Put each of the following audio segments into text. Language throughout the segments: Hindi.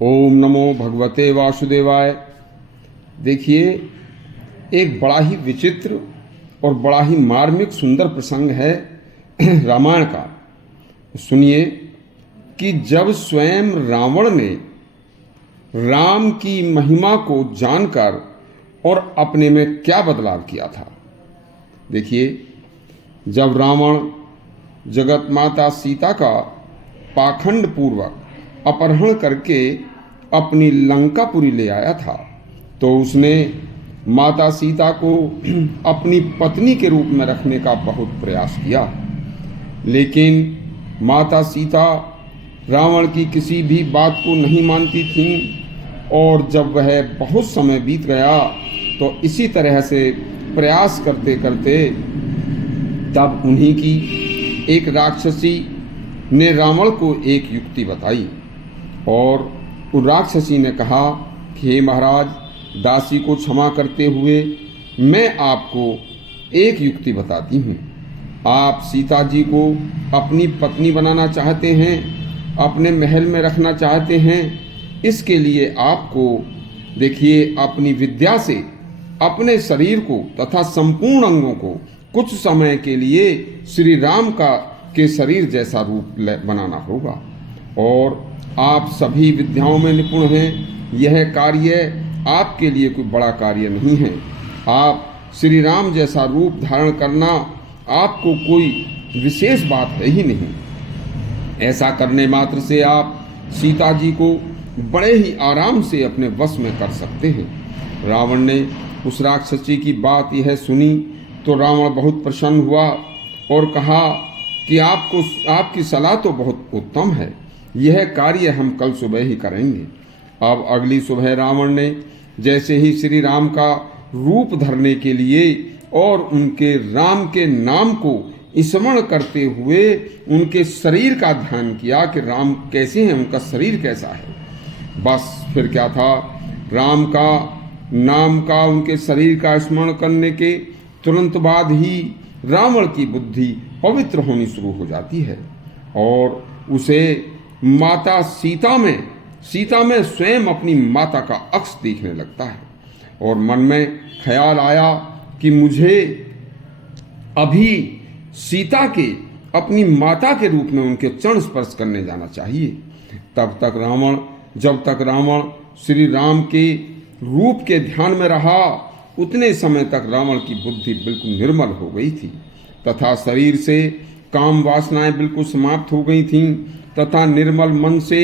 ओम नमो भगवते वासुदेवाय। देखिए, एक बड़ा ही विचित्र और बड़ा ही मार्मिक सुंदर प्रसंग है रामायण का। सुनिए कि जब स्वयं रावण ने राम की महिमा को जानकर और अपने में क्या बदलाव किया था। देखिए, जब रावण जगत माता सीता का पाखंड पूर्वक अपहरण करके अपनी लंकापुरी ले आया था, तो उसने माता सीता को अपनी पत्नी के रूप में रखने का बहुत प्रयास किया। लेकिन माता सीता रावण की किसी भी बात को नहीं मानती थीं, और जब वह बहुत समय बीत गया तो इसी तरह से प्रयास करते करते तब उन्हीं की एक राक्षसी ने रावण को एक युक्ति बताई, और उस राक्षसी ने कहा कि हे महाराज, दासी को क्षमा करते हुए मैं आपको एक युक्ति बताती हूँ। आप सीता जी को अपनी पत्नी बनाना चाहते हैं, अपने महल में रखना चाहते हैं। इसके लिए आपको देखिए अपनी विद्या से अपने शरीर को तथा संपूर्ण अंगों को कुछ समय के लिए श्री राम के शरीर जैसा रूप बनाना होगा। और आप सभी विद्याओं में निपुण हैं, यह कार्य आपके लिए कोई बड़ा कार्य नहीं है। आप श्री राम जैसा रूप धारण करना आपको कोई विशेष बात है ही नहीं। ऐसा करने मात्र से आप सीता जी को बड़े ही आराम से अपने वश में कर सकते हैं। रावण ने उस राक्षसी की बात यह सुनी तो रावण बहुत प्रसन्न हुआ और कहा कि आपकी सलाह तो बहुत उत्तम है, यह कार्य हम कल सुबह ही करेंगे। अब अगली सुबह रावण ने जैसे ही श्री राम का रूप धरने के लिए और उनके राम के नाम को स्मरण करते हुए उनके शरीर का ध्यान किया कि राम कैसे हैं, उनका शरीर कैसा है। बस फिर क्या था, राम का नाम का उनके शरीर का स्मरण करने के तुरंत बाद ही रावण की बुद्धि पवित्र होनी शुरू हो जाती है और उसे माता सीता में स्वयं अपनी माता का अक्स देखने लगता है। और मन में ख्याल आया कि मुझे अभी सीता के अपनी माता के रूप में उनके चरण स्पर्श करने जाना चाहिए। जब तक रावण श्री राम के रूप के ध्यान में रहा, उतने समय तक रावण की बुद्धि बिल्कुल निर्मल हो गई थी तथा शरीर से काम वासनाएं बिल्कुल समाप्त हो गई थीं तथा निर्मल मन से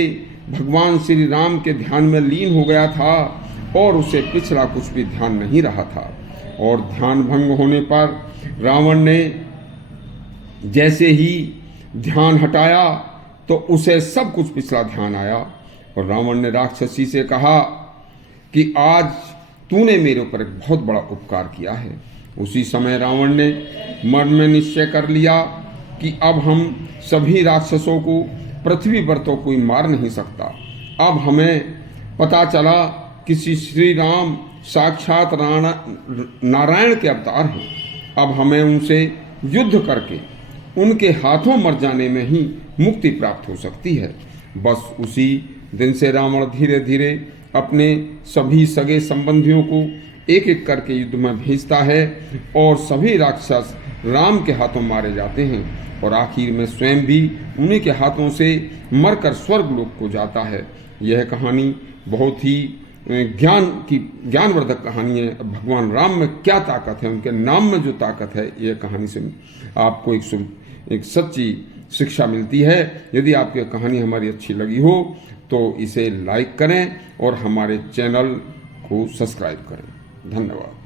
भगवान श्री राम के ध्यान में लीन हो गया था और उसे पिछला कुछ भी ध्यान नहीं रहा था। और ध्यान भंग होने पर रावण ने जैसे ही ध्यान हटाया तो उसे सब कुछ पिछला ध्यान आया और रावण ने राक्षसी से कहा कि आज तूने मेरे ऊपर एक बहुत बड़ा उपकार किया है। उसी समय रावण ने मन में निश्चय कर लिया कि अब हम सभी राक्षसों को पृथ्वी पर तो कोई मार नहीं सकता। अब हमें पता चला कि श्री राम साक्षात नारायण के अवतार हैं। अब हमें उनसे युद्ध करके उनके हाथों मर जाने में ही मुक्ति प्राप्त हो सकती है। बस उसी दिन से रावण धीरे धीरे अपने सभी सगे संबंधियों को एक एक करके युद्ध में भेजता है और सभी राक्षस राम के हाथों मारे जाते हैं और आखिर में स्वयं भी उन्हीं के हाथों से मरकर स्वर्ग लोक को जाता है। यह कहानी बहुत ही ज्ञानवर्धक कहानी है। भगवान राम में क्या ताकत है, उनके नाम में जो ताकत है, यह कहानी से आपको एक सच्ची शिक्षा मिलती है। यदि आपकी कहानी हमारी अच्छी लगी हो तो इसे लाइक करें और हमारे चैनल को सब्सक्राइब करें। धन्यवाद।